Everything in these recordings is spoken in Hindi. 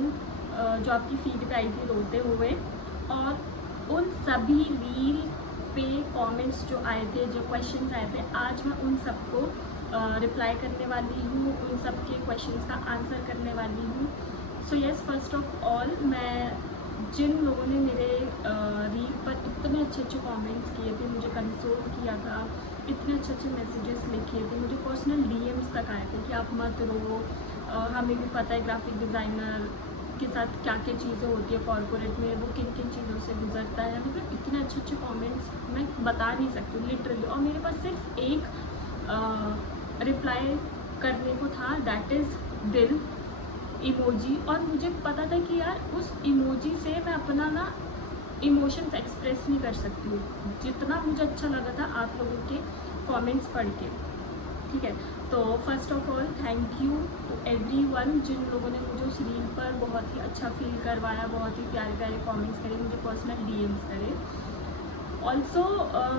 हूँ जो आपकी फीड पे आई थी रोते हुए, और उन सभी रील पे कमेंट्स जो आए थे, जो क्वेश्चंस आए थे, आज मैं उन सबको रिप्लाई करने वाली हूँ, उन सब के क्वेश्चंस का आंसर करने वाली हूँ। So yes, first of all मैं जिन लोगों ने मेरे रील पर इतने अच्छे अच्छे कमेंट्स किए थे, मुझे कंसोल किया था, इतने अच्छे अच्छे मैसेजेस लिखे थे, मुझे पर्सनल डीएम्स तक आए थे कि आप मत रो, हमें भी पता है ग्राफिक डिज़ाइनर के साथ क्या क्या चीज़ें होती है कॉर्पोरेट में, वो किन किन चीज़ों से गुजरता है। मतलब इतने अच्छे अच्छे कमेंट्स मैं बता नहीं सकती लिटरली। और मेरे पास सिर्फ एक रिप्लाई करने को था, दैट इज़ दिल इमोजी। और मुझे पता था कि यार उस इमोजी से मैं अपना ना इमोशंस एक्सप्रेस नहीं कर सकती हूँ, जितना मुझे अच्छा लगा था आप लोगों के कमेंट्स पढ़ के। ठीक है, तो first of all thank you to everyone जिन लोगों ने मुझे उस रील पर बहुत ही अच्छा फील करवाया, बहुत ही प्यारे प्यारे कमेंट्स करे, मुझे पर्सनल डीएम्स करे। ऑल्सो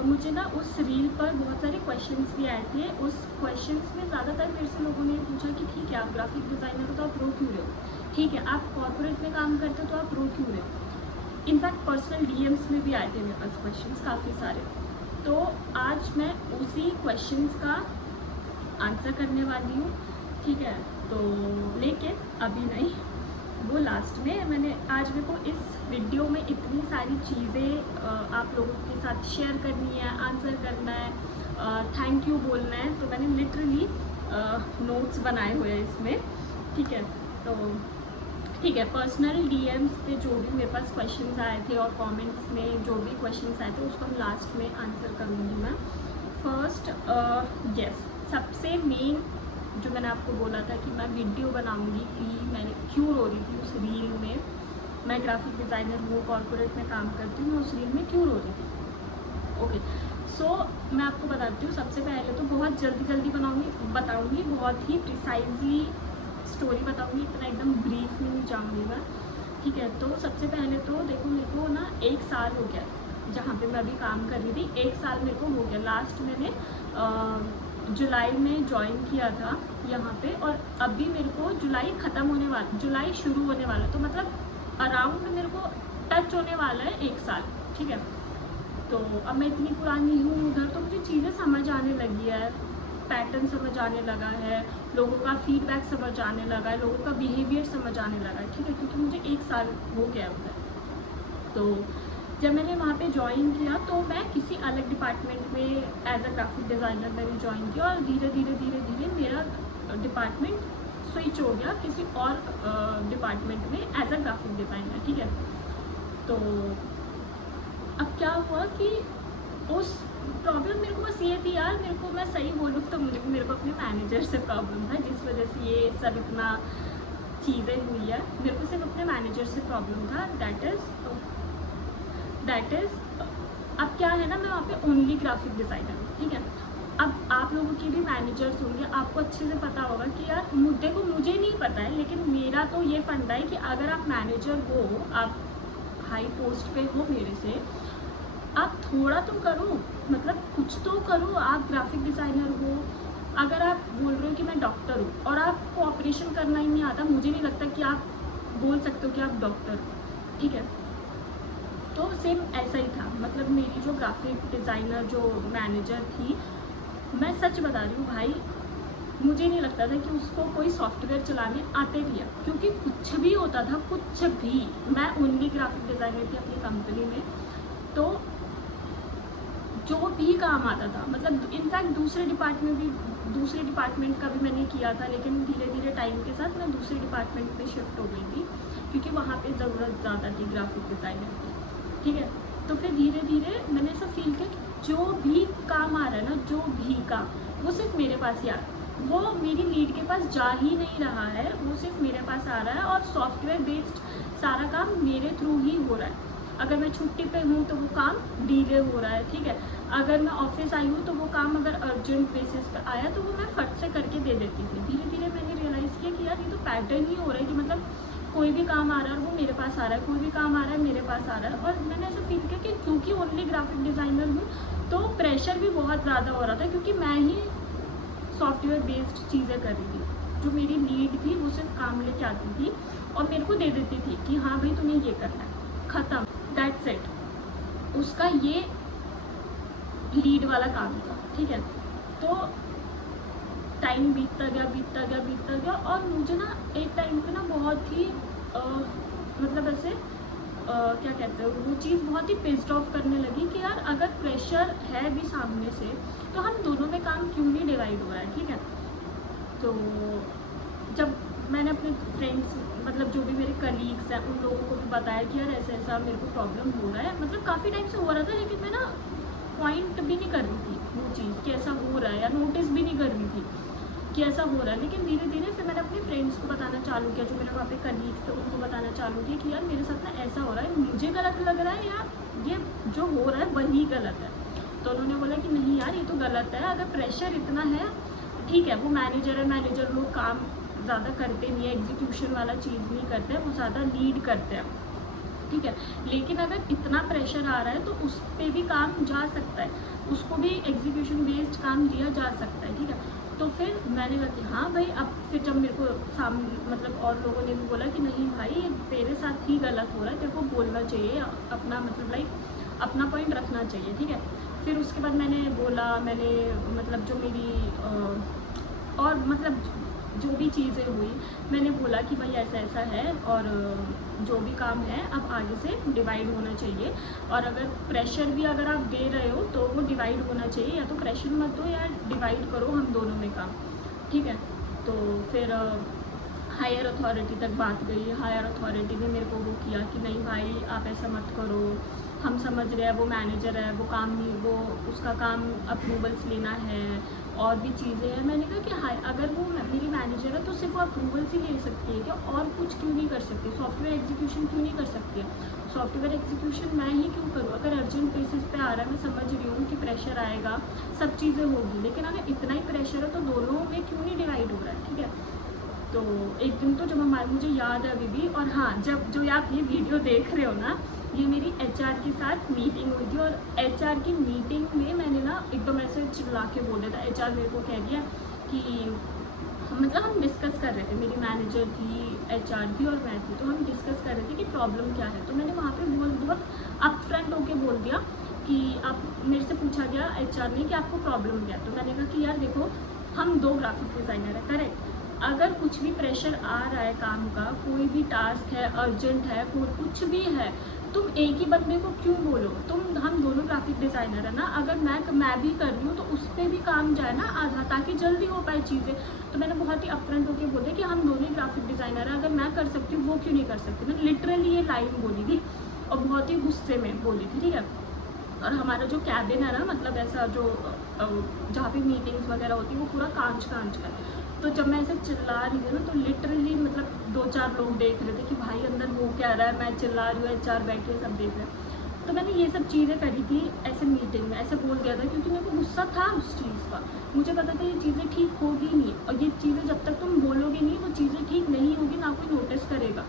मुझे ना उस रील पर बहुत सारे क्वेश्चंस भी आए थे। उस क्वेश्चंस में ज़्यादातर मेरे से लोगों ने पूछा कि ठीक है आप ग्राफिक डिज़ाइनर हो तो आप रो क्यों रहे हो, ठीक है आप कॉर्पोरेट में काम करते हो तो आप रो क्यों रहे हो। इनफैक्ट पर्सनल डीएम्स में भी आए थे मेरे पास क्वेश्चंस काफ़ी सारे। तो आज मैं उसी क्वेश्चंस का आंसर करने वाली हूँ। ठीक है, तो लेकिन अभी नहीं, वो लास्ट में। मैंने आज मेरे को इस वीडियो में इतनी सारी चीज़ें आप लोगों के साथ शेयर करनी है, आंसर करना है, थैंक यू बोलना है, तो मैंने लिटरली नोट्स बनाए हुए हैं इसमें। ठीक है, तो ठीक है, पर्सनल डीएम्स पे जो भी मेरे पास क्वेश्चंस आए थे और कमेंट्स में जो भी क्वेश्चंस आए थे उसको हम लास्ट में आंसर करूँगी मैं। फर्स्ट यस, सबसे मेन जो मैंने आपको बोला था कि मैं वीडियो बनाऊंगी कि मैंने क्यों रो रही थी उस रील में, मैं ग्राफिक डिज़ाइनर हूँ, कॉर्पोरेट में काम करती हूँ, उस रील में क्यों रो रही थी। ओके, सो मैं आपको बताती हूँ। सबसे पहले तो बहुत जल्दी बताऊँगी, बहुत ही प्रिसाइजली स्टोरी बताऊँगी, इतना एकदम ब्रीफ में नहीं जाऊँगी मैं। ठीक है, तो सबसे पहले तो देखो मेरे को ना 1 साल हो गया जहाँ पे मैं अभी काम कर रही थी, 1 साल मेरे को हो गया। लास्ट मैंने जुलाई में ज्वाइन किया था यहाँ पे, और अभी मेरे को जुलाई ख़त्म होने वाला, जुलाई शुरू होने वाला, तो मतलब अराउंड मेरे को टच होने वाला है 1 साल। ठीक है, तो अब मैं इतनी पुरानी हूँ उधर, तो मुझे चीज़ें समझ आने लगी है, पैटर्न समझ आने लगा है, लोगों का फीडबैक समझ आने लगा है, लोगों का बिहेवियर समझ आने लगा है। ठीक है, क्योंकि मुझे 1 साल हो गया उधर। तो जब मैंने वहाँ पे ज्वाइन किया तो मैं किसी अलग डिपार्टमेंट में एज अ ग्राफिक डिज़ाइनर मैंने ज्वाइन किया, और धीरे धीरे मेरा डिपार्टमेंट स्विच हो गया किसी और डिपार्टमेंट में एज अ ग्राफिक डिज़ाइनर। ठीक है, तो अब क्या हुआ कि उस प्रॉब्लम मेरे को बस ये थी यार, मेरे को मैं सही बोलूँ तो मेरे को अपने मैनेजर से प्रॉब्लम था, जिस वजह से ये सब इतना चीज़ें हुई है। मेरे को सिर्फ अपने मैनेजर से प्रॉब्लम था, दैट इज़ अब क्या है ना, मैं वहाँ पे ओनली ग्राफिक डिज़ाइनर हूँ। ठीक है, अब आप लोगों के भी मैनेजर्स होंगे, आपको अच्छे से पता होगा कि यार देखो मुझे नहीं पता है, लेकिन मेरा तो ये फंडा है कि अगर आप मैनेजर हो, आप हाई पोस्ट पे हो मेरे से, आप थोड़ा तो करो, मतलब कुछ तो करो। आप ग्राफिक डिज़ाइनर हो, अगर आप बोल रहे हो कि मैं डॉक्टर हूँ और आपको ऑपरेशन करना ही नहीं आता, मुझे नहीं लगता कि आप बोल सकते हो कि आप डॉक्टर हो। ठीक है, तो सेम ऐसा ही था। मतलब मेरी जो ग्राफिक डिज़ाइनर जो मैनेजर थी, मैं सच बता रही हूँ भाई, मुझे नहीं लगता था कि उसको कोई सॉफ्टवेयर चलाने आते भी है, क्योंकि कुछ भी होता था, कुछ भी। मैं ओनली ग्राफिक डिज़ाइनर थी अपनी कंपनी में, तो जो भी काम आता था, मतलब इनफैक्ट दूसरे डिपार्टमेंट का भी मैंने किया था, लेकिन धीरे धीरे टाइम के साथ मैं दूसरे डिपार्टमेंट में शिफ्ट हो गई थी, क्योंकि वहाँ पे ज़रूरत ज़्यादा थी ग्राफिक डिज़ाइनर की। ठीक है, तो फिर धीरे धीरे मैंने ऐसा फील किया कि जो भी काम आ रहा है ना, जो भी काम, वो सिर्फ मेरे पास ही आ रहा है, वो मेरी लीड के पास जा ही नहीं रहा है, वो सिर्फ मेरे पास आ रहा है, और सॉफ्टवेयर बेस्ड सारा काम मेरे थ्रू ही हो रहा है। अगर मैं छुट्टी पे हूँ तो वो काम डिले हो रहा है। ठीक है, अगर मैं ऑफिस आई हूँ तो वो काम अगर अर्जेंट बेसिस पे आया तो वो मैं फट से करके दे देती थी। धीरे धीरे मैंने रियलाइज़ किया कि यार ये तो पैटर्न ही हो रहा है कि मतलब कोई भी काम आ रहा है और वो मेरे पास आ रहा है, कोई भी काम आ रहा है मेरे पास आ रहा है। और मैंने ऐसा फील किया कि क्योंकि ओनली ग्राफिक डिज़ाइनर हूँ तो प्रेशर भी बहुत ज़्यादा हो रहा था, क्योंकि मैं ही सॉफ्टवेयर बेस्ड चीज़ें कर रही थी। जो मेरी लीड थी वो सिर्फ काम लेके आती थी और मेरे को दे देती थी कि हाँ भाई तुम्हें ये करना है, ख़त्म, दैट्स इट। उसका ये लीड वाला काम था, ठीक है। तो टाइम बीतता गया और मुझे ना एक टाइम पे ना बहुत ही मतलब ऐसे क्या कहते हैं, वो चीज़ बहुत ही पिस्ड ऑफ करने लगी कि यार अगर प्रेशर है भी सामने से तो हम दोनों में काम क्यों नहीं डिवाइड हो रहा है, ठीक है। तो जब मैंने अपने फ्रेंड्स मतलब जो भी मेरे कलीग्स हैं उन लोगों को भी बताया कि यार ऐसा ऐसा मेरे को प्रॉब्लम हो रहा है, मतलब काफ़ी टाइम से हो रहा था, लेकिन मैं ना पॉइंट भी नहीं कर रही थी वो चीज़ कि ऐसा हो रहा है, या नोटिस भी नहीं कर रही थी कि ऐसा हो रहा है। लेकिन धीरे धीरे फिर मैंने अपने फ्रेंड्स को बताना चालू किया, जो मेरे वहाँ पे कलीग्स थे उनको बताना चालू किया कि यार मेरे साथ ना ऐसा हो रहा है, मुझे गलत लग रहा है या ये जो हो रहा है वही गलत है। तो उन्होंने बोला कि नहीं यार ये तो गलत है, अगर प्रेशर इतना है ठीक है, वो मैनेजर है, मैनेजर लोग काम ज़्यादा करते नहीं है, एग्जीक्यूशन वाला चीज़ नहीं करते हैं, वो ज़्यादा लीड करते हैं, ठीक है। लेकिन अगर इतना प्रेशर आ रहा है तो उस पर भी काम जा सकता है, उसको भी एग्जीक्यूशन बेस्ड काम दिया जा सकता है, ठीक है। तो फिर मैंने कहा कि हाँ भाई, अब फिर जब मेरे को मतलब और लोगों ने भी बोला कि नहीं भाई तेरे साथ ही गलत हो रहा है, तेरे को बोलना चाहिए, अपना मतलब लाइक अपना पॉइंट रखना चाहिए, ठीक है। फिर उसके बाद मैंने बोला, मैंने मतलब जो मेरी और मतलब जो भी चीज़ें हुई मैंने बोला कि भाई ऐसा ऐसा है और जो भी काम है अब आगे से डिवाइड होना चाहिए, और अगर प्रेशर भी अगर आप दे रहे हो तो वो डिवाइड होना चाहिए, या तो प्रेशर मत दो या डिवाइड करो हम दोनों में काम, ठीक है। तो फिर हायर अथॉरिटी तक बात गई, हायर अथॉरिटी ने मेरे को वो किया कि नहीं भाई आप ऐसा मत करो, हम समझ रहे हैं वो मैनेजर है, वो काम नहीं, वो उसका काम अप्रूवल्स लेना है और भी चीज़ें हैं। मैंने कहा कि हाय अगर वो मेरी मैनेजर है तो सिर्फ वो अप्रूवल्स ही ले सकती है क्या, और कुछ क्यों नहीं कर सकती, सॉफ्टवेयर एग्जीक्यूशन क्यों नहीं कर सकती है, सॉफ्टवेयर एग्जीक्यूशन मैं ही क्यों करूँ, अगर अर्जेंट बेसिस पे आ रहा है, मैं समझ रही हूँ कि प्रेशर आएगा, सब चीज़ें होगी, लेकिन अगर इतना ही प्रेशर है तो दोनों में क्यों नहीं डिवाइड हो रहा है, ठीक है। तो एक दिन तो जब हमारे, मुझे याद है अभी भी, और हाँ जब जो आप ये वीडियो देख रहे हो ना, ये मेरी एचआर के साथ मीटिंग हुई थी, और एचआर की मीटिंग में मैंने ना एकदम ऐसे चिल्ला के बोल दिया था, एचआर मेरे को कह दिया कि मतलब हम डिस्कस कर रहे थे, मेरी मैनेजर थी, एचआर थी और मैं थी, तो हम डिस्कस कर रहे थे कि प्रॉब्लम क्या है। तो मैंने वहाँ पे बहुत अप फ्रंट होके बोल दिया कि आप, मेरे से पूछा गया एचआर ने कि आपको प्रॉब्लम क्या है, तो मैंने कहा कि यार देखो हम 2 ग्राफिक डिज़ाइनर है, करेक्ट, अगर कुछ भी प्रेशर आ रहा है काम का, कोई भी टास्क है अर्जेंट है, कोई कुछ भी है, तुम एक ही बंदे को क्यों बोलो, हम दोनों ग्राफिक डिज़ाइनर है ना, अगर मैं भी कर रही हूँ तो उस पर भी काम जाए ना आधा, ताकि जल्दी हो पाए चीज़ें। तो मैंने बहुत ही अपफ्रंट होकर बोला कि हम दोनों ही ग्राफिक डिज़ाइनर है, अगर मैं कर सकती हूँ वो क्यों नहीं कर सकती। मैंने लिटरली ये लाइन बोली थी और बहुत ही गुस्से में बोली थी, ठीक है। और हमारा जो कैबिन है ना, मतलब ऐसा जो जहाँ पे मीटिंग्स वगैरह होती है वो पूरा कांच का है। तो जब मैं ऐसे चिल्ला रही थी ना, तो लिटरली मतलब 2-4 लोग देख रहे थे कि भाई अंदर हो क्या रहा है, मैं चिल्ला रही हूँ, एचआर बैठे सब देख रहे हैं। तो मैंने ये सब चीज़ें करी थी ऐसे मीटिंग में, ऐसे बोल गया था क्योंकि मेरे को गुस्सा था उस चीज़ का, मुझे पता था ये चीज़ें ठीक होगी नहीं, और ये चीज़ें जब तक तुम बोलोगे नहीं वो चीज़ें ठीक नहीं होगी, ना कोई नोटिस करेगा।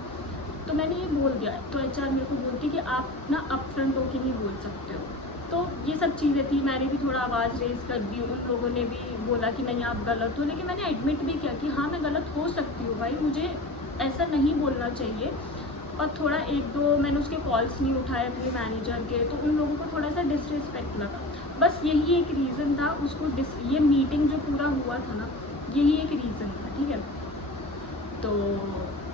तो मैंने ये बोल दिया, तो एचआर मेरे को बोलती कि आप ना अप फ्रंट होके नहीं बोल सकते हो। तो ये सब चीज़ें थी, मैंने भी थोड़ा आवाज़ रेज़ कर दी, उन लोगों ने भी बोला कि नहीं आप गलत हो, लेकिन मैंने एडमिट भी किया कि हाँ मैं गलत हो सकती हूँ भाई, मुझे ऐसा नहीं बोलना चाहिए। और थोड़ा 1-2 मैंने उसके कॉल्स नहीं उठाए अपने मैनेजर के, तो उन लोगों को थोड़ा सा डिसरिस्पेक्ट लगा, बस यही एक रीज़न था उसको ये मीटिंग जो पूरा हुआ था ना, यही एक रीज़न था, ठीक है, तो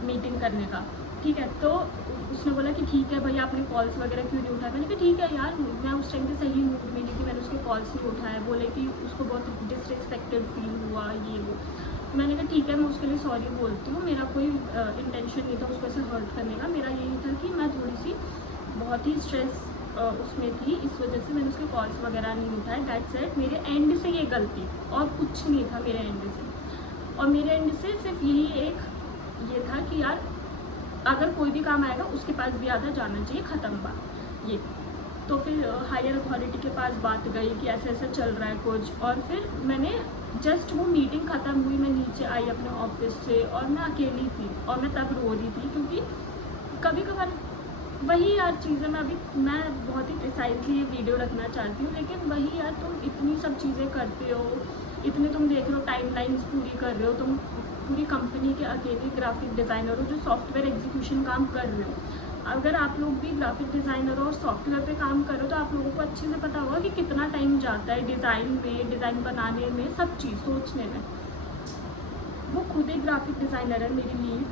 मीटिंग करने का, ठीक है। तो उसने बोला कि ठीक है भाई आपने कॉल्स वगैरह क्यों नहीं उठाया, मैंने कहा ठीक है यार, मैं उस टाइम पे सही मूड में नहीं थी, मैंने उसके कॉल्स नहीं उठाए, बोले कि उसको बहुत डिसरिस्पेक्टेड फील हुआ ये वो। मैंने कहा ठीक है मैं उसके लिए सॉरी बोलती हूँ, मेरा कोई इंटेंशन नहीं था उसको ऐसे हर्ट करने का, मेरा यही था कि मैं थोड़ी सी बहुत ही स्ट्रेस उसमें थी, इस वजह से मैंने उसके कॉल्स वगैरह नहीं उठाए, दैट्स इट, मेरे एंड से ये गलती और कुछ नहीं था मेरे एंड से। और मेरे एंड से सिर्फ यही एक ये था कि यार अगर कोई भी काम आएगा उसके पास भी आधा जाना चाहिए, ख़त्म बात ये। तो फिर हायर अथॉरिटी के पास बात गई कि ऐसा ऐसा चल रहा है कुछ, और फिर मैंने जस्ट वो मीटिंग ख़त्म हुई, मैं नीचे आई अपने ऑफिस से और मैं अकेली थी, और मैं तब रो रही थी क्योंकि कभी कभार वही यार चीज़ें, मैं बहुत ही प्रिसाइजली ये वीडियो रखना चाहती हूँ, लेकिन वही यार तुम इतनी सब चीज़ें करते हो, इतने तुम देख रहे हो टाइमलाइंस पूरी कर रहे हो, तुम पूरी कंपनी के अकेले ग्राफिक डिज़ाइनर हो जो सॉफ्टवेयर एग्जीक्यूशन काम कर रहे हो। अगर आप लोग भी ग्राफिक डिज़ाइनर हो और सॉफ्टवेयर पे काम कर रहे हो तो आप लोगों को अच्छे से पता होगा कि कितना टाइम जाता है डिज़ाइन में, डिज़ाइन बनाने में, सब चीज़ सोचने में। वो खुद एक ग्राफिक डिज़ाइनर है मेरी लीड,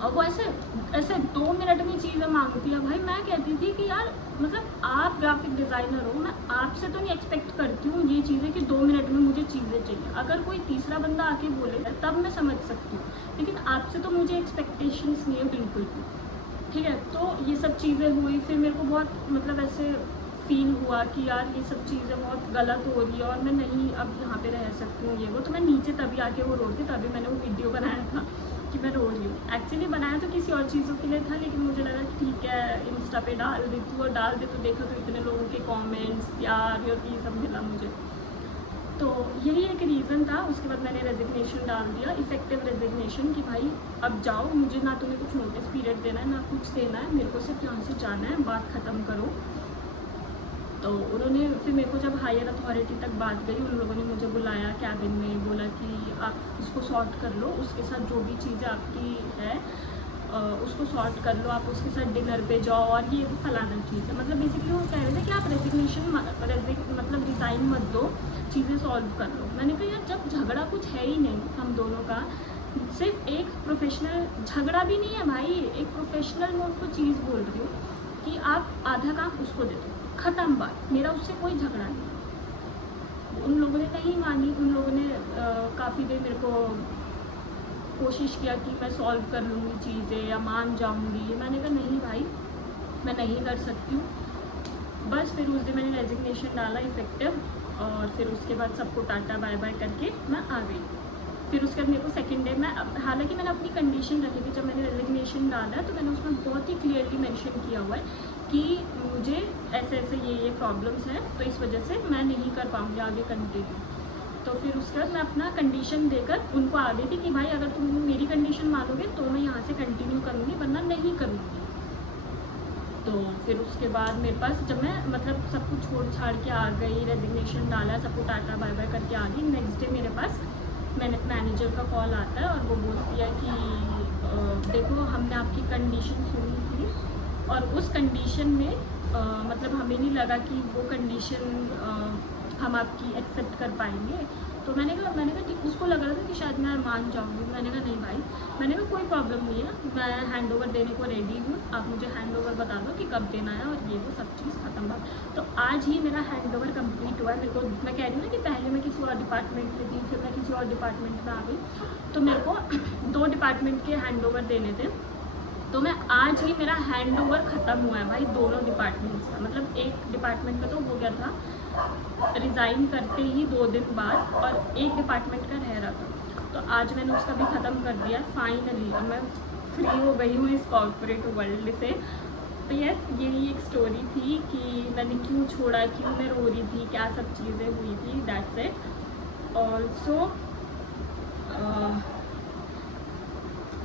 और वो ऐसे 2 मिनट में चीज़ें मांगती है। भाई मैं कहती थी कि यार मतलब आप ग्राफिक डिज़ाइनर हो, मैं आपसे तो नहीं एक्सपेक्ट करती हूँ ये चीज़ें कि 2 मिनट में मुझे चीज़ें चाहिए। अगर कोई तीसरा बंदा आके बोले तब मैं समझ सकती हूँ, लेकिन आपसे तो मुझे एक्सपेक्टेशंस नहीं है बिल्कुल भी, ठीक है। तो ये सब चीज़ें हुई, फिर मेरे को बहुत मतलब ऐसे फील हुआ कि यार ये सब चीज़ें बहुत गलत हो रही है और मैं नहीं अब यहाँ पे रह सकती हूँ ये वो। तो मैं नीचे तभी आके वो रो थी, तभी मैंने वो वीडियो बनाया था कि मैं रो रही हूँ। एक्चुअली बनाया तो किसी और चीज़ों के लिए था, लेकिन मुझे लगा ठीक है इंस्टा पे डाल देती हूँ, और डाल दे तो देखो तो इतने लोगों के कमेंट्स, प्यार और ये सब मिला मुझे। तो यही एक रीज़न था। उसके बाद मैंने रेजिग्नेशन डाल दिया, इफेक्टिव रेजिग्नेशन, कि भाई अब जाओ, मुझे ना तुम्हें कुछ नोटिस पीरियड देना है ना कुछ देना है, मेरे को सिर्फ यहाँ से जाना है, बात ख़त्म करो। तो उन्होंने फिर मेरे को जब हायर अथॉरिटी तक बात गई, उन लोगों ने मुझे बुलाया कैबिन में, बोला कि आप इसको सॉर्ट कर लो, उसके साथ जो भी चीज़ें आपकी है उसको सॉर्ट कर लो, आप उसके साथ डिनर पे जाओ और ये फलाना चीज़ है। मतलब बेसिकली वो कह रहे थे कि आप रेजिग्नेशन मतलब रिज़ाइन मत दो, चीज़ें सॉल्व कर लो। मैंने कहा यार जब झगड़ा कुछ है ही नहीं हम दोनों का, सिर्फ एक प्रोफेशनल झगड़ा भी नहीं है भाई, एक प्रोफेशनल मैं उनको चीज़ बोल रही हूँ कि आप आधा काम उसको दे दो, ख़त्म बात, मेरा उससे कोई झगड़ा नहीं। उन लोगों ने नहीं मानी, उन लोगों ने काफ़ी देर मेरे को कोशिश किया कि मैं सॉल्व कर लूँगी चीज़ें या मान जाऊँगी। मैंने कहा नहीं भाई मैं नहीं कर सकती हूँ। बस फिर उस दिन मैंने रेजिग्नेशन डाला इफेक्टिव, और फिर उसके बाद सबको टाटा बाय बाय करके मैं आ गई। फिर उसके बाद मेरे को सेकेंड डे में, हालांकि मैंने अपनी कंडीशन रखी थी जब मैंने रेजिग्नेशन डाला, तो मैंने उसमें बहुत ही क्लियरली मेंशन किया हुआ है कि मुझे ऐसे ऐसे ये प्रॉब्लम्स हैं, तो इस वजह से मैं नहीं कर पाऊँगी आगे कंटिन्यू। तो फिर उसके बाद मैं अपना कंडीशन देकर उनको आ गई थी कि भाई अगर तुम मेरी कंडीशन मानोगे तो मैं यहाँ से कंटिन्यू करूँगी, वरना नहीं करूँगी। तो फिर उसके बाद मेरे पास जब मैं मतलब सब कुछ छोड़ छाड़ के आ गई, रेजिग्नेशन डाला, सबको टाटा बाय बाय करके आ गई, नेक्स्ट डे मेरे पास मैनेजर का कॉल आता है और वो बोलती है कि देखो हमने आपकी कंडीशन सुनी थी और उस कंडीशन में मतलब हमें नहीं लगा कि वो कंडीशन हम आपकी एक्सेप्ट कर पाएंगे। तो मैंने कहा कि उसको लग रहा था कि शायद मैं मान जाऊँगी। मैंने कहा नहीं भाई, मैंने कहा कोई प्रॉब्लम नहीं है, मैं हैंड ओवर देने को रेडी हूँ, आप मुझे हैंड ओवर बता दो कि कब देना है और ये वो सब चीज़ ख़त्म बात। तो आज ही मेरा हैंड ओवर कम्प्लीट हुआ है। मेरे को, मैं कह रही हूँ ना कि पहले मैं किसी और डिपार्टमेंट में थी, फिर मैं किसी और डिपार्टमेंट में आ गई, तो मेरे को 2 डिपार्टमेंट के हैंड ओवर देने थे। तो मैं आज ही मेरा हैंड ओवर ख़त्म हुआ है भाई दोनों डिपार्टमेंट्स का। मतलब एक डिपार्टमेंट में तो हो गया था रिज़ाइन करते ही 2 दिन बाद, और एक डिपार्टमेंट का रह रहा था, तो आज मैंने उसका भी ख़त्म कर दिया फाइनली। अब मैं फ्री हो गई हूँ इस कॉर्पोरेट वर्ल्ड से। तो यस, यही एक स्टोरी थी कि मैंने क्यों छोड़ा, क्यों मैं रो रही थी, क्या सब चीज़ें हुई थी, दैट्स इट। ऑल्सो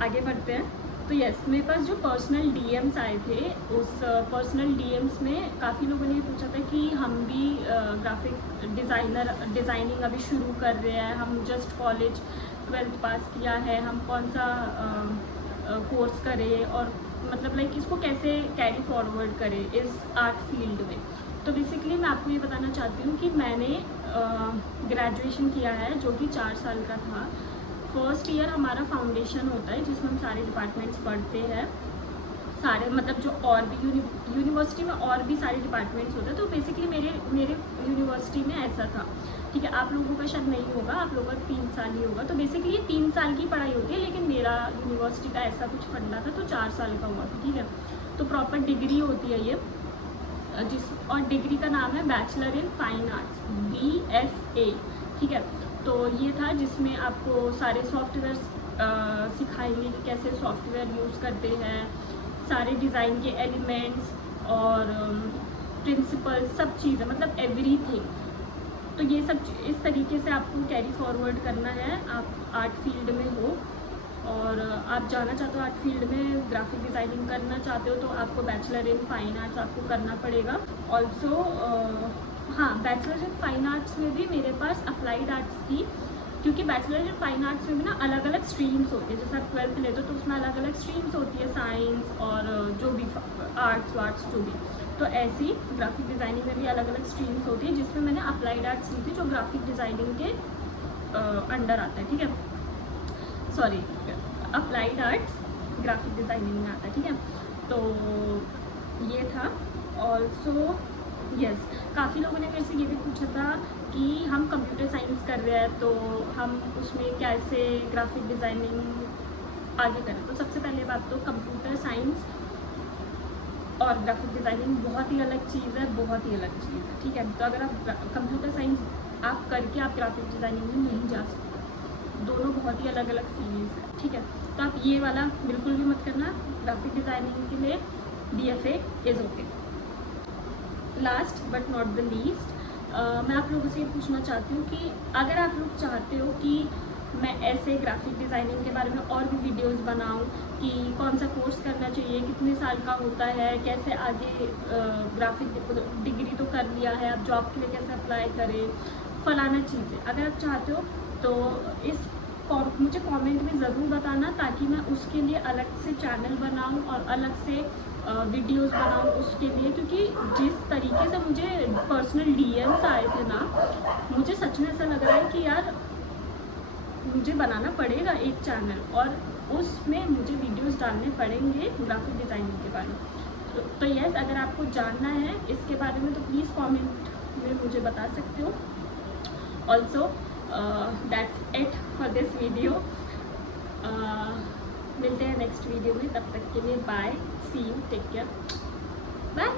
आगे बढ़ते हैं। तो यस, मेरे पास जो पर्सनल डीएम्स आए थे, उस पर्सनल डीएम्स में काफ़ी लोगों ने ये पूछा था कि हम भी ग्राफिक डिज़ाइनिंग अभी शुरू कर रहे हैं, हम जस्ट कॉलेज 12th पास किया है, हम कौन सा कोर्स करें और मतलब लाइक इसको कैसे कैरी फॉरवर्ड करें इस आर्ट फील्ड में। तो बेसिकली मैं आपको ये बताना चाहती हूँ कि मैंने ग्रेजुएशन किया है जो कि 4 साल का था। फर्स्ट ईयर हमारा फाउंडेशन होता है जिसमें हम सारे डिपार्टमेंट्स पढ़ते हैं, सारे मतलब जो और भी यूनिवर्सिटी में और भी सारे डिपार्टमेंट्स होते हैं। तो बेसिकली मेरे यूनिवर्सिटी में ऐसा था, ठीक है। आप लोगों का शायद नहीं होगा, आप लोगों का 3 साल ही होगा। तो बेसिकली ये 3 साल की पढ़ाई होती है, लेकिन मेरा यूनिवर्सिटी का ऐसा कुछ फंडा था तो 4 साल का हुआ था, ठीक है। तो प्रॉपर डिग्री होती है ये, और डिग्री का नाम है bachelor in fine arts, BFA, ठीक है। तो ये था जिसमें आपको सारे सॉफ्टवेयर सिखाएंगे कि कैसे सॉफ्टवेयर यूज़ करते हैं, सारे डिज़ाइन के एलिमेंट्स और प्रिंसिपल सब चीज़ें, मतलब एवरीथिंग। तो ये सब इस तरीके से आपको कैरी फॉरवर्ड करना है। आप आर्ट फील्ड में हो और आप जाना चाहते हो आर्ट फील्ड में, ग्राफिक डिज़ाइनिंग करना चाहते हो, तो आपको बैचलर इन फाइन आर्ट्स आपको करना पड़ेगा। ऑल्सो हाँ, बैचलर इन फाइन आर्ट्स में भी मेरे पास अप्लाइड आर्ट्स थी, क्योंकि बैचलर इन फाइन आर्ट्स में भी ना अलग अलग स्ट्रीम्स होती है। जैसे आप 12th लेते हो तो उसमें अलग अलग स्ट्रीम्स होती है, साइंस और जो भी आर्ट्स वार्ट्स जो भी। तो ऐसी ग्राफिक डिज़ाइनिंग में भी अलग अलग स्ट्रीम्स होती है, जिसमें मैंने अप्लाइड आर्ट्स ली थी जो ग्राफिक डिज़ाइनिंग के अंडर आता है, ठीक है, sorry applied arts graphic designing में आता है, ठीक है। तो ये था। ऑल्सो यस, काफ़ी लोगों ने मेरे से ये भी पूछा था कि हम कंप्यूटर साइंस कर रहे हैं तो हम उसमें कैसे ग्राफिक डिज़ाइनिंग आगे करें। तो सबसे पहले बात तो कंप्यूटर साइंस और ग्राफिक डिज़ाइनिंग बहुत ही अलग चीज़ है, बहुत ही अलग चीज़ है, ठीक है। तो अगर आप कंप्यूटर साइंस आप करके आप ग्राफिक डिज़ाइनिंग में नहीं जा सकते, दोनों बहुत ही अलग अलग फील्ड्स हैं, ठीक है। तो आप ये वाला बिल्कुल भी मत करना, ग्राफिक डिज़ाइनिंग के लिए DFA is okay. Last but not the least, मैं आप लोगों से ये पूछना चाहती हूँ कि अगर आप लोग चाहते हो कि मैं ऐसे ग्राफिक डिज़ाइनिंग के बारे में और भी वीडियोस बनाऊँ कि कौन सा कोर्स करना चाहिए, कितने साल का होता है, कैसे आगे ग्राफिक डिग्री तो कर लिया है, अब जॉब के लिए कैसे अप्लाई करें, फलाना चीज़ें, अगर आप चाहते हो तो मुझे कमेंट में ज़रूर बताना, ताकि मैं उसके लिए अलग से चैनल बनाऊँ और अलग से वीडियोस बनाऊँ उसके लिए। क्योंकि जिस तरीके से मुझे पर्सनल DMs आए थे ना, मुझे सच में ऐसा लग रहा है कि यार मुझे बनाना पड़ेगा एक चैनल और उसमें मुझे वीडियोस डालने पड़ेंगे ग्राफिक डिज़ाइनिंग के बारे में। तो यस, अगर आपको जानना है इसके बारे में तो प्लीज़ कमेंट में मुझे बता सकते हो। Also that's it for this video. मिलते हैं नेक्स्ट वीडियो में, तब तक के लिए bye, see you, take care, bye.